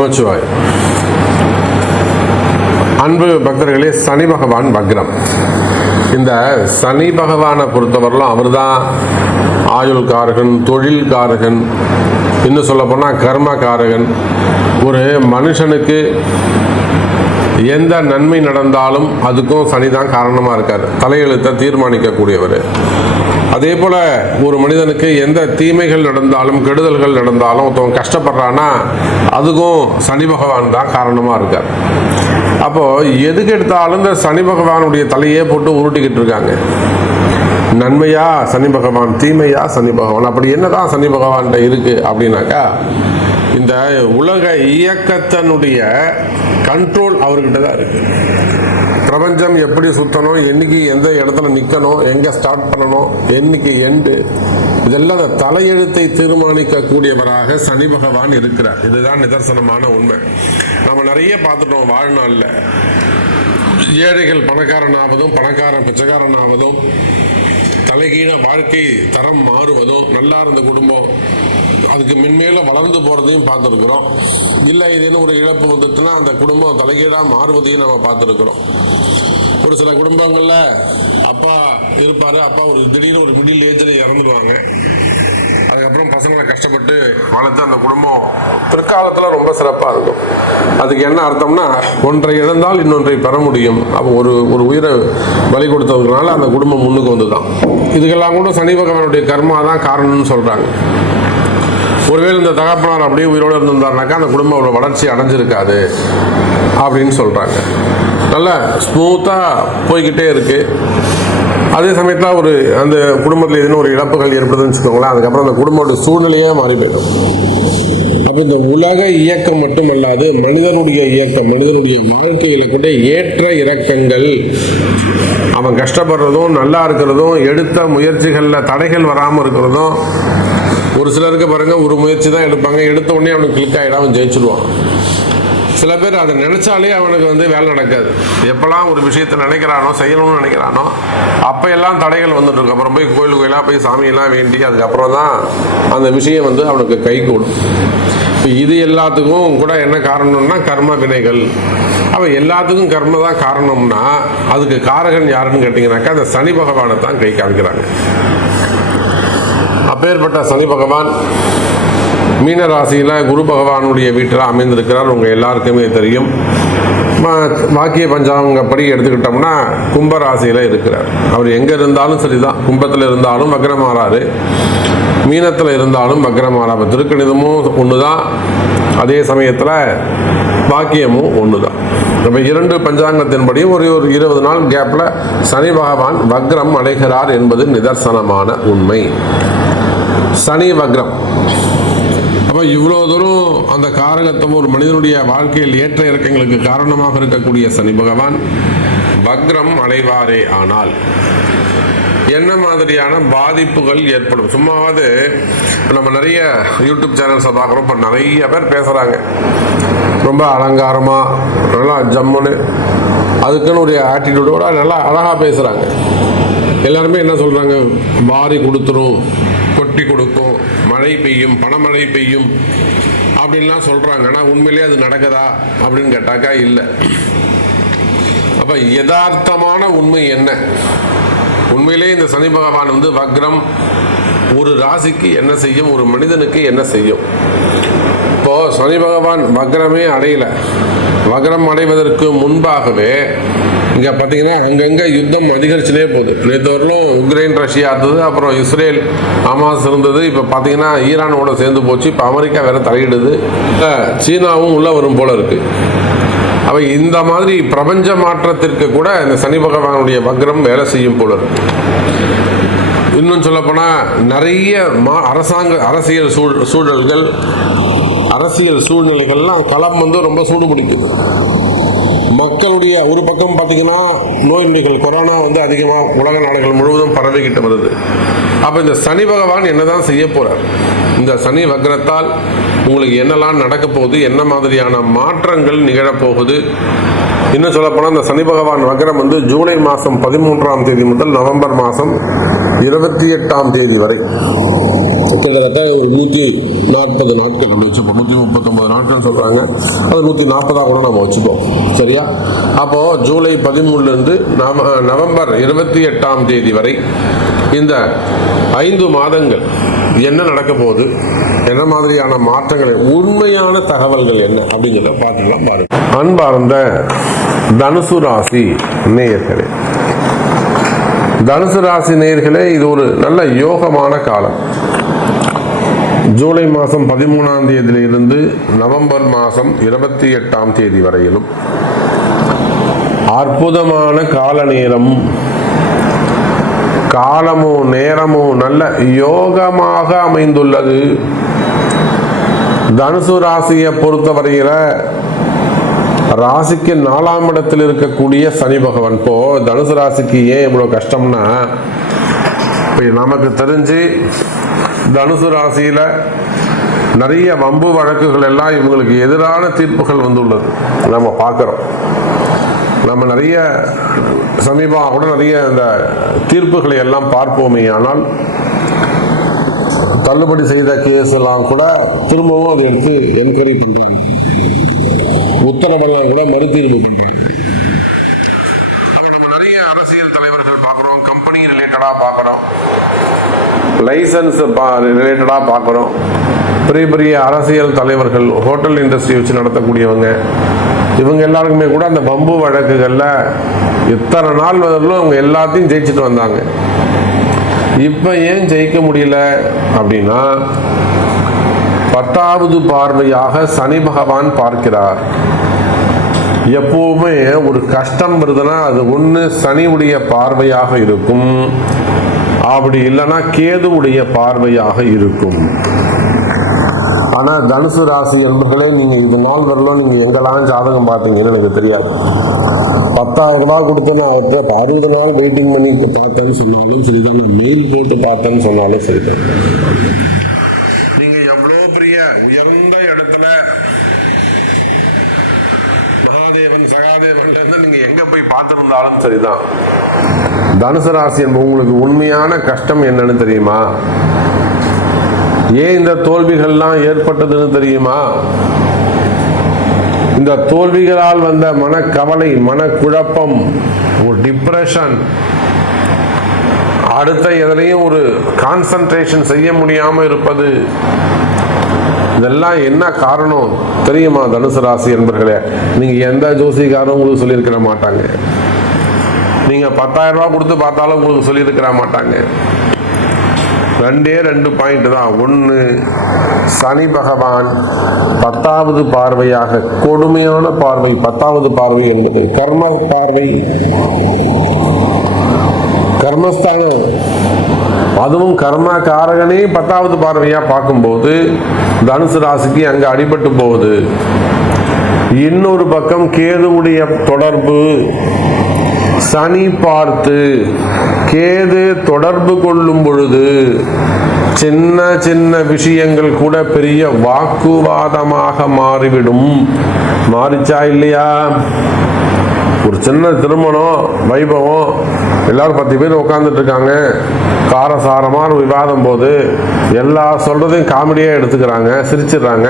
நமச்சிவாய். அன்பு பக்தர்களே, சனி பகவான் வக்ரம். இந்த சனி பகவானை பொறுத்தவரையிலும் அவர் தான் ஆயுள்காரகன், தொழில்காரகன், இன்னும் சொல்ல போனால் கர்மகாரகன். ஒரு மனுஷனுக்கு எந்த நன்மை நடந்தாலும் அதுக்கும் சனி தான் காரணமாக இருக்கார். தலையெழுத்தை தீர்மானிக்கக்கூடியவர். அதே போல் ஒரு மனிதனுக்கு எந்த தீமைகள் நடந்தாலும் கெடுதல்கள் நடந்தாலும் ஒருத்தவங்க கஷ்டப்படுறான்னா அதுக்கும் சனி பகவான் தான் காரணமாக இருக்கார். அப்போது எதுக்கு எடுத்தாலும் இந்த சனி பகவானுடைய தலையே போட்டு உருட்டிக்கிட்டு இருக்காங்க. நன்மையா சனி பகவான், தீமையா சனி பகவான். அப்படி என்னதான் சனி பகவான்கிட்ட இருக்கு அப்படின்னாக்கா, இந்த உலக இயக்கத்தினுடைய கண்ட்ரோல் அவர்கிட்ட தான் இருக்கு. பிரபஞ்சம் எப்படி சுற்றணும், என்னைக்கு எந்த இடத்துல நிற்கணும், எங்கே ஸ்டார்ட் பண்ணணும், என்னைக்கு எண்டு, இதெல்லாம் அந்த தலையெழுத்தை தீர்மானிக்கக்கூடியவராக சனி பகவான் இருக்கிறார். இதுதான் நிதர்சனமான உண்மை. நம்ம நிறைய பார்த்துட்டோம் வாழ்நாளில். ஏழைகள் பணக்காரனாவதும், பணக்காரன் பிச்சைக்காரனாவதும், தலைகீழ வாழ்க்கை தரம் மாறுவதும், நல்லா இருந்த குடும்பம் அதுக்கு மென்மேலும் வளர்ந்து போகிறதையும் பார்த்துருக்குறோம். இல்லை இதுன்னு ஒரு இழப்பு வந்துட்டுனா அந்த குடும்பம் தலைகீழாக மாறுவதையும் நம்ம பார்த்துருக்குறோம். ஒரு சில குடும்பங்களில் அப்பா இருப்பார், அப்பா ஒரு திடீர்னு ஒரு மிடில் ஏஜில் இறந்துடுவாங்க. அதுக்கப்புறம் பசங்களை கஷ்டப்பட்டு வளர்த்து அந்த குடும்பம் பிற்காலத்தில் ரொம்ப சிறப்பாக இருக்கும். அதுக்கு என்ன அர்த்தம்னா, ஒன்றை இழந்தால் இன்னொன்றை பெற முடியும். அப்போ ஒரு உயிரை பலி கொடுத்ததுனால அந்த குடும்பம் முன்னுக்கு வந்து தான். இதுக்கெல்லாம் கூட சனி பகவானுடைய கர்மா தான் காரணம்னு சொல்கிறாங்க. ஒருவேளை இந்த தகப்பனார் அப்படியே உயிரோடு இருந்திருந்தாருனாக்கா அந்த குடும்பம் அவ்வளோ வளர்ச்சி அடைஞ்சிருக்காது அப்படின்னு சொல்கிறாங்க. நல்லா ஸ்மூத்தாக போய்கிட்டே இருக்குது. அதே சமயத்தில் அந்த குடும்பத்தில் எதுவும் ஒரு இழப்புகள் ஏற்படுதுன்னு வச்சுக்கோங்களேன், அதுக்கப்புறம் அந்த குடும்பத்தோட சூழ்நிலையே மாறி போயிடும். அப்போ இந்த உலக இயக்கம் மட்டுமல்லாது மனிதனுடைய இயக்கம், மனிதனுடைய வாழ்க்கையில் கூட ஏற்ற இறக்கங்கள், அவன் கஷ்டப்படுறதும் நல்லா இருக்கிறதும், எடுத்த முயற்சிகளில் தடைகள் வராமல் இருக்கிறதும். ஒரு சிலருக்கு பாருங்க, ஒரு முயற்சி தான் எடுப்பாங்க, எடுத்த உடனே அவனுக்கு கிளிக் ஆகிடும், அவன் ஜெயிச்சிருவான். சில பேர் அதை நினைச்சாலே அவனுக்கு வேலை நடக்காது. எப்பெல்லாம் ஒரு விஷயத்தை நினைக்கிறானோ, செய்யணும்னு நினைக்கிறானோ, அப்போ எல்லாம் தடைகள் வந்துட்டு இருக்கும். அப்புறம் போய் கோயிலுக்கெல்லாம் போய் சாமியெல்லாம் வேண்டி அதுக்கப்புறம் தான் அந்த விஷயம் அவனுக்கு கை கூடும். இப்போ இது எல்லாத்துக்கும் கூட என்ன காரணம்னா கர்ம வினைகள். அப்போ எல்லாத்துக்கும் கர்ம தான் காரணம்னா அதுக்கு காரகன் யாருன்னு கேட்டிங்கனாக்கா அந்த சனி பகவானை தான் கை காமிக்கிறாங்க. அப்பேற்பட்ட சனி பகவான் மீன ராசியில் குரு பகவானுடைய வீட்டில் அமைந்திருக்கிறார். உங்கள் எல்லாருக்குமே தெரியும். வாக்கிய பஞ்சாங்கப்படி எடுத்துக்கிட்டோம்னா கும்ப ராசியில் இருக்கிறார். அவர் எங்கே இருந்தாலும் சரிதான், கும்பத்தில் இருந்தாலும் வக்ரமாறாரு, மீனத்தில் இருந்தாலும் வக்ரமாறாரு. திருக்கணிதமும் ஒன்று தான், அதே சமயத்தில் வாக்கியமும் ஒன்று தான். இப்போ இரண்டு பஞ்சாங்கத்தின்படியும் ஒரு 20 நாள் கேப்பில் சனி பகவான் வக்ரம் அடைகிறார் என்பது நிதர்சனமான உண்மை. சனி வக்ரம். அப்போ இவ்வளோ தூரம் அந்த காரகத்துவம் ஒரு மனிதனுடைய வாழ்க்கையில் ஏற்ற இறக்கங்களுக்கு காரணமாக இருக்கக்கூடிய சனி பகவான் வக்ரம் அடைவாரே ஆனால் என்ன மாதிரியான பாதிப்புகள் ஏற்படும்? சும்மாவது நம்ம நிறைய யூடியூப் சேனல்ஸை பார்க்குறோம். இப்போ நிறைய பேர் பேசுகிறாங்க ரொம்ப அலங்காரமாக, நல்லா ஜம்முன்னு, அதுக்குன்னு ஒரு ஆட்டிடியூடோட நல்லா அழகாக பேசுகிறாங்க. எல்லாருமே என்ன சொல்கிறாங்க, வாரி கொடுத்துரும், கொட்டி கொடுக்கும், மழை பெய்யும், பணமழை பெய்யும் அப்படின்லாம் சொல்கிறாங்க. ஆனால் உண்மையிலே அது நடக்குதா அப்படின்னு கேட்டாக்கா இல்லை. அப்போ யதார்த்தமான உண்மை என்ன? உண்மையிலே இந்த சனி பகவான் வக்ரம் ஒரு ராசிக்கு என்ன செய்யும், ஒரு மனிதனுக்கு என்ன செய்யும்? இப்போது சனி பகவான் வக்ரமே அடையலை. வக்ரம் அடைவதற்கு முன்பாகவே இங்கே பார்த்தீங்கன்னா அங்கங்கே யுத்தம் அதிகரிச்சுனே போகுது. நேற்றுவரையிலும் உக்ரைன் ரஷ்யா இருந்தது, அப்புறம் இஸ்ரேல் ஹமாஸ் இருந்தது, இப்போ பார்த்தீங்கன்னா ஈரானோட சேர்ந்து போச்சு, இப்போ அமெரிக்கா வேற தலையிடுது, சீனாவும் உள்ள வரும் போல இருக்கு. அப்போ இந்த மாதிரி பிரபஞ்ச மாற்றத்திற்கு கூட இந்த சனி பகவானுடைய வக்ரம் வேலை செய்யும் போல இருக்கு. இன்னும் சொல்லப்போனால் நிறைய அரசியல் சூழல்கள், அரசியல் சூழ்நிலைகள்லாம் களம் ரொம்ப சூடு பிடிக்குது. மக்களுடைய ஒரு பக்கம் பார்த்தீங்கன்னா நோய் நொடிகள், கொரோனா அதிகமாக உலக நாடுகள் முழுவதும் பரவிக்கிட்டு வருது. அப்போ இந்த சனி பகவான் என்னதான் செய்ய போறார்? இந்த சனி வக்ரத்தால் உங்களுக்கு என்னெல்லாம் நடக்க போகுது, என்ன மாதிரியான மாற்றங்கள் நிகழப்போகுது? இன்னும் சொல்லப்போனால் இந்த சனி பகவான் வக்ரம் ஜூலை மாதம் 13ஆம் தேதி முதல் நவம்பர் மாதம் 28ஆம் தேதி வரை கிட்டத்தட்ட ஒரு 140 நாட்கள் அப்படி வச்சுப்போம். 139 நாட்கள் சொல்றாங்க, அது 140 கூட நம்ம வச்சுப்போம். சரியா? அப்போ ஜூலை 13 நவம்பர் 28 வரை இந்த 5 மாதங்கள் என்ன நடக்க போகுது, என்ன மாதிரியான மாற்றங்களை, உண்மையான தகவல்கள் என்ன அப்படிங்கிறத பார்த்துக்கலாம். பாருங்க. அன்பார்ந்த தனுசு ராசி நேயர்களே, தனுசு ராசி நேயர்களே, இது ஒரு நல்ல யோகமான காலம். ஜூலை மாதம் 13ஆம் தேதியிலிருந்து நவம்பர் மாதம் 28ஆம் தேதி வரையிலும் அற்புதமான கால நேரம், காலமோ நேரமோ நல்ல யோகமாக அமைந்துள்ளது. தனுசு ராசியை பொறுத்தவரையில ராசிக்கு 4ஆம் இடத்தில் இருக்கக்கூடிய சனி பகவான். இப்போ தனுசு ராசிக்கு ஏன் இவ்வளவு கஷ்டம்னா, நமக்கு தெரிஞ்சு தனுசு ராசியில நிறைய வம்பு வழக்குகள் எல்லாம் இவங்களுக்கு எதிரான தீர்ப்புகள் வந்துள்ளது நம்ம பார்க்கிறோம். நம்ம நிறைய சமீபமாக கூட நிறைய இந்த தீர்ப்புகளை எல்லாம் பார்ப்போமே, ஆனால் தள்ளுபடி செய்த கேஸ் எல்லாம் கூட திரும்பவும் அதை எடுத்து என்கொயரி பண்றாங்க, உத்தரவெல்லாம் கூட மறுதீர்வு பண்றாங்க. நம்ம நிறைய அரசியல் தலைவர்கள் பார்க்கிறோம், கம்பெனி ரிலேட்டடா பார்க்கிறோம், லைசன்ஸ் ரிலேட்டடா பார்க்கிறோம். பெரிய பெரிய அரசியல் தலைவர்கள், ஹோட்டல் இண்டஸ்ட்ரி வச்சு நடத்தக்கூடியவங்க, இவங்க எல்லாருக்குமே கூட அந்த பம்பு வழக்குகள்ல இத்தனை நாள் வரலும் அவங்க எல்லாத்தையும் ஜெயிச்சுட்டு வந்தாங்க. இப்ப ஏன் ஜெயிக்க முடியல அப்படின்னா, 10வது பார்வையாக சனி பகவான் பார்க்கிறார். எப்பவுமே ஒரு கஷ்டம் வருதுன்னா அது ஒண்ணு சனியுடைய பார்வையாக இருக்கும், அப்படி இல்லைன்னா கேதுவுடைய பார்வையாக இருக்கும். ஆனா தனுசு ராசி என்பர்களே, நீங்க இது நாள் வரலாம் நீங்க எங்கெல்லாம் ஜாதகம் பார்த்தீங்கன்னு எனக்கு தெரியாது. 10,000 ரூபாய் கொடுத்து நான் அவர்கிட்ட 60 நாள் வெயிட்டிங் பண்ணி பார்த்தேன்னு சொன்னாலும் சரிதான், நான் மெயில் போட்டு பார்த்தேன்னு சொன்னாலும் சரிதான். நீங்க எவ்வளவு பெரிய உயர்ந்த இடத்துல மகாதேவன் சகாதேவன்ல இருந்து நீங்க எங்க போய் பார்த்திருந்தாலும் சரிதான், தனுசு ராசி என்பது உங்களுக்கு உண்மையான கஷ்டம் என்னன்னு தெரியுமா? ஏன் இந்த தோல்விகள்லாம் ஏற்பட்டதுன்னு தெரியுமா? இந்த தோல்விகளால் வந்த மனக்கவலை, மனக்குழப்பம், ஒரு டிப்ரெஷன், அடுத்த எதிலையும் ஒரு கான்சன்ட்ரேஷன் செய்ய முடியாம இருப்பது, இதெல்லாம் என்ன காரணம் தெரியுமா தனுசு ராசி என்பர்களே? நீங்க எந்த ஜோசிகாரும் உங்களுக்கு சொல்லியிருக்க மாட்டாங்க, நீங்க 10,000 ரூபாய் கொடுத்து பார்த்தாலும் உங்களுக்கு சொல்லியிருக்க மாட்டாங்க. 2 பாயிண்ட் தான். ஒன்று, சனி பகவான் 10வது பார்வையாக கொடுமையான பார்வை. 10வது பார்வை என்பது கர்ம பார்வை, கர்மஸ்தானம், அதுவும் கர்ம காரகனே 10வது பார்வையா பார்க்கும்போது தனுசு ராசிக்கு அங்க அடிபட்டு போகுது. இன்னொரு பக்கம் கேதுவுடைய தொடர்பு, சனி பார்த்து கேது தொடர்பு கொள்ளும் பொழுது சின்ன சின்ன விஷயங்கள் கூட பெரிய வாக்குவாதமாக மாறிவிடும். மாறிச்சா இல்லையா? ஒரு சின்ன திருமணம் வைபவம், எல்லாரும் 10 பேர் உட்கார்ந்துட்டு இருக்காங்க, காரசாரமான விவாதம் போது எல்லா சொல்றதையும் காமெடியா எடுத்துக்கிறாங்க, சிரிச்சிடுறாங்க.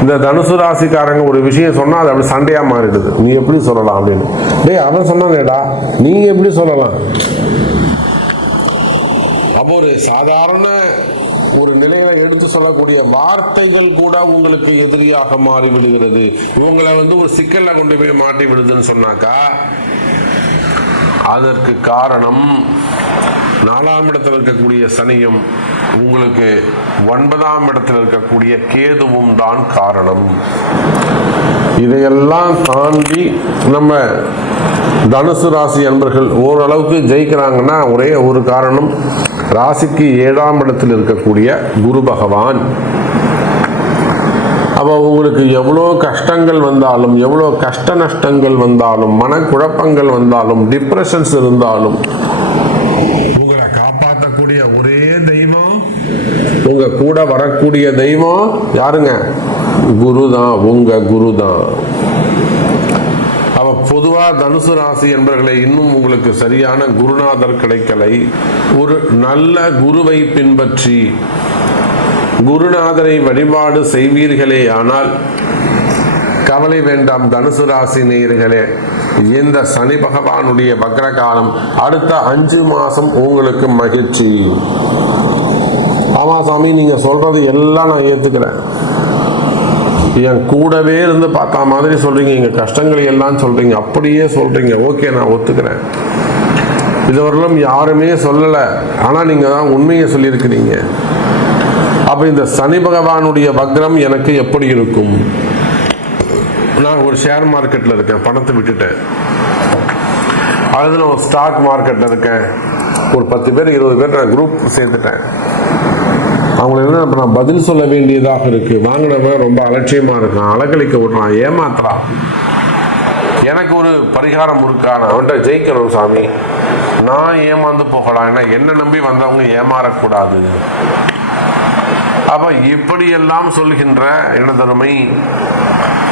இந்த தனுசு ராசிக்காரங்க ஒரு விஷயம் சொன்னா அது அப்படி சண்டையா மாறிடுது. நீ எப்படி சொல்லலாம் அப்படின்னு, டேய் அவன் சொன்னானேடா நீங்க எப்படி சொல்லலாம்? அப்போ ஒரு சாதாரண ஒரு நிலையில எடுத்து சொல்லக்கூடிய வார்த்தைகள் கூட உங்களுக்கு எதிரியாக மாறி விடுகிறது. உங்களை ஒரு சிக்கல்ல கொண்டு போய் மாட்டி விடுதுன்னு சொன்னாக்கா அதற்கு காரணம் 4ஆம் இடத்தில் இருக்கக்கூடிய சனியும் உங்களுக்கு 9ஆம் இடத்தில் இருக்கக்கூடிய கேதுவும் தான் காரணம். இதையெல்லாம் தாண்டி நம்ம தனுசு ராசி அன்பர்கள் ஓரளவுக்கு ஜெயிக்கிறாங்கன்னா ஒரே ஒரு காரணம், ராசிக்கு 7ஆம் இடத்தில் இருக்கக்கூடிய குரு பகவான். அப்போ உங்களுக்கு எவ்வளோ கஷ்டங்கள் வந்தாலும், எவ்வளோ கஷ்ட நஷ்டங்கள் வந்தாலும், மனக்குழப்பங்கள் வந்தாலும், டிப்ரெஷன்ஸ் இருந்தாலும், உங்களை காப்பாற்றக்கூடிய ஒரே தெய்வம், உங்க கூட வரக்கூடிய தெய்வம் யாருங்க? குரு தான், உங்க குரு தான். அவ பொதுவா தனுசு ராசி என்பவர்களை இன்னும் உங்களுக்கு சரியான குருநாதர் கிடைக்கலை. ஒரு நல்ல குருவை பின்பற்றி குருநாதரை வழிபாடு செய்வீர்களே ஆனால் கவலை வேண்டாம் தனுசு ராசி நேயர்களே. இந்த சனி பகவானுடைய வக்ர காலம் அடுத்த 5 மாசம் உங்களுக்கு மகிழ்ச்சி. ஆமா சாமி, நீங்க சொல்றது எல்லாம் நான் ஏத்துக்கிறேன். என் கூடவே இருந்து பார்த்தா மாதிரி சொல்றீங்க, எங்க கஷ்டங்களை எல்லாம் சொல்றீங்க, அப்படியே சொல்றீங்க. ஓகே, நான் ஒத்துக்கிறேன். இதுவரையிலும் யாருமே சொல்லல, ஆனா நீங்க தான் உண்மையை சொல்லியிருக்கிறீங்க. அப்ப இந்த சனி பகவானுடைய வக்ரம் எனக்கு எப்படி இருக்கும்? நான் ஒரு ஷேர் மார்க்கெட்ல இருக்கேன், பணத்தை விட்டுட்டேன். அது நான் ஒரு ஸ்டாக் மார்க்கெட்ல இருக்கேன், ஒரு 10 பேர் 20 பேர் நான் குரூப் சேர்த்துட்டேன். அவங்களுக்கு இப்போ நான் பதில் சொல்ல வேண்டியதாக இருக்கு. வாங்கினவன் ரொம்ப அலட்சியமா இருக்கான், அலக்கழிக்க விடுறான், ஏமாத்துறான். எனக்கு ஒரு பரிகாரம் இருக்கான அவன்கிட்ட ஜெயிக்கணும் சாமி, நான் ஏமாந்து போகலாம். ஏன்னா என்ன நம்பி வந்தவங்க ஏமாறக்கூடாது. அப்ப இப்படியெல்லாம் சொல்கின்ற எனதருமை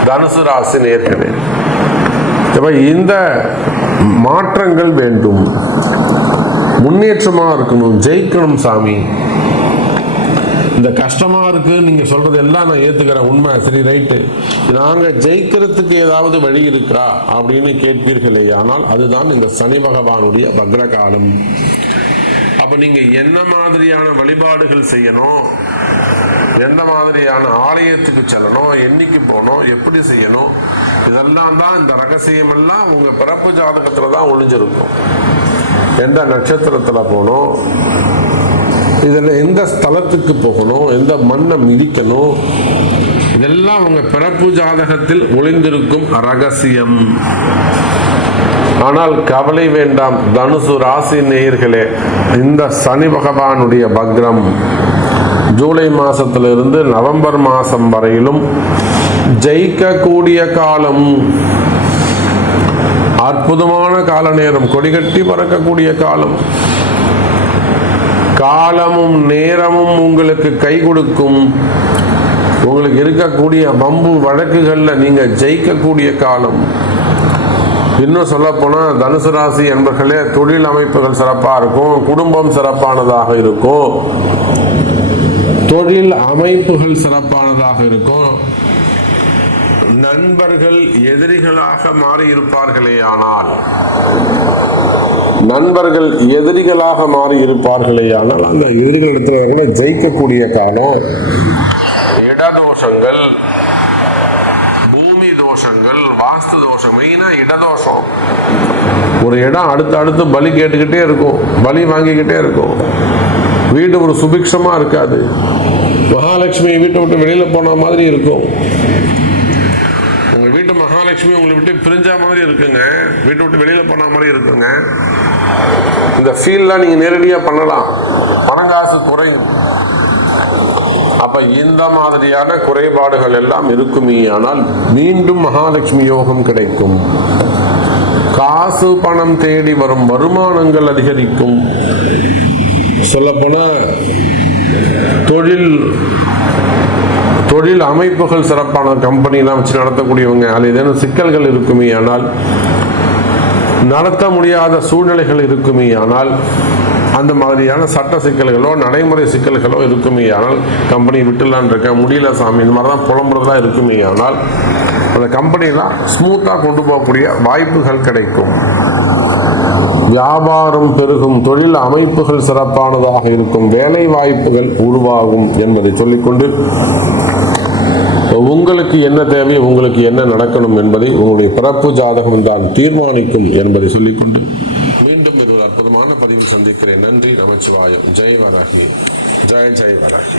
தனுசு ராசி நேயர்களே, இந்த மாற்றங்கள் வேண்டும், முன்னேற்றமா இருக்கணும், ஜெயிக்கணும் சாமி. இந்த கஷ்டமா இருக்கு நீங்க சொல்றது எல்லாம் நான் ஏத்துக்கிறேன், உண்மை, சரி, ரைட்டு. நாங்க ஜெயிக்கிறதுக்கு ஏதாவது வழி இருக்கா அப்படின்னு கேட்பீர்களே, ஆனால் அதுதான் இந்த சனி பகவானுடைய வக்ர காலம். அப்ப நீங்க என்ன மாதிரியான வழிபாடுகள் செய்யணும், எந்த மாதிரியான ஆலயத்துக்கு செல்லணும், என்னைக்கு போகணும், எப்படி செய்யணும், இதெல்லாம் தான் இந்த ரகசியம் எல்லாம் உங்க பிறப்பு ஜாதகத்துல தான் ஒளிஞ்சிருக்கும். எந்த நட்சத்திரத்துல போகணும், இதுல எந்த ஸ்தலத்துக்கு போகணும், எந்த மண்ணை மிதிக்கணும், இதெல்லாம் உங்க பிறப்பு ஜாதகத்தில் ஒளிந்திருக்கும் ரகசியம். ஆனால் கவலை வேண்டாம் தனுசு ராசி நேயர்களே, இந்த சனி பகவானுடைய வக்ரம் ஜூலை மாசத்திலிருந்து நவம்பர் மாசம் வரையிலும் ஜெயிக்கக்கூடிய காலம். அற்புதமான கால நேரம், கொடிகட்டி பறக்கக்கூடிய காலம். காலமும் நேரமும் உங்களுக்கு கை கொடுக்கும். உங்களுக்கு இருக்கக்கூடிய வம்பு வழக்குகள்ல நீங்க ஜெயிக்கக்கூடிய காலம். இன்னும் சொல்ல போனா தனுசு ராசி என்பர்களே, தொழில் அமைப்புகள் சிறப்பா இருக்கும், குடும்பம் சிறப்பானதாக இருக்கும், தொழில் அமைப்புகள் சிறப்பானதாக இருக்கும். நண்பர்கள் எதிரிகளாக மாறி இருப்பார்களே, ஆனால் நண்பர்கள் எதிரிகளாக மாறி இருப்பார்களே, ஆனால் அந்த எதிரிகளிடத்துல கூட ஜெயிக்கக்கூடிய காலம். இடதோஷங்கள், பூமி தோஷங்கள், வாஸ்து தோஷம், மெயினா இடதோஷம். ஒரு இடம் அடுத்து பலி கேட்டுக்கிட்டே இருக்கும், பலி வாங்கிக்கிட்டே இருக்கும். வீடு ஒரு சுபிக்ஷமா இருக்காது. மகாலட்சுமி வீட்டை விட்டு வெளியில போன மாதிரி இருக்கும். உங்க வீட்டு மகாலட்சுமி உங்களை விட்டு பிரிஞ்ச மாதிரி இருக்குங்க, வீட்டை விட்டு வெளியில போன மாதிரி இருக்குங்க. இந்த ஃபீல்லாம் நீங்க நேரடியா பண்ணலாம், பணங்காசு குறையும். அப்ப இந்த மாதிரியான குறைபாடுகள் எல்லாம் இருக்குமே, ஆனால் மீண்டும் மகாலட்சுமி யோகம் கிடைக்கும். காசு பணம் தேடி வரும், வருமானங்கள் அதிகரிக்கும். சொல்லப்போனா தொழில் அமைப்புகள் சிறப்பான கம்பெனிலாம் வச்சு நடத்தக்கூடியவங்க, அது ஏதேனும் சிக்கல்கள் இருக்குமே ஆனால், நடத்த முடியாத சூழ்நிலைகள் இருக்குமே ஆனால், அந்த மாதிரியான சட்ட சிக்கல்களோ நடைமுறை சிக்கல்களோ இருக்குமே ஆனால், கம்பெனி விட்டுலான் இருக்க முடியல சாமி, இந்த மாதிரிதான் புலம்புறதா இருக்குமே ஆனால், அந்த கம்பெனிலாம் ஸ்மூத்தா கொண்டு போகக்கூடிய வாய்ப்புகள் கிடைக்கும். வியாபாரம் பெருகும், தொழில் அமைப்புகள் சிறப்பானதாக இருக்கும், வேலை வாய்ப்புகள் உருவாகும் என்பதை சொல்லிக்கொண்டு, உங்களுக்கு என்ன தேவை, உங்களுக்கு என்ன நடக்கணும் என்பதை உங்களுடைய பிறப்பு ஜாதகம் தான் தீர்மானிக்கும் என்பதை சொல்லிக்கொண்டு மீண்டும் ஒரு அற்புதமான பதிவில் சந்திக்கிறேன். நன்றி, நமச்சிவாயம். ஜெய் வராகி, ஜெய் ஜெய் வராகி.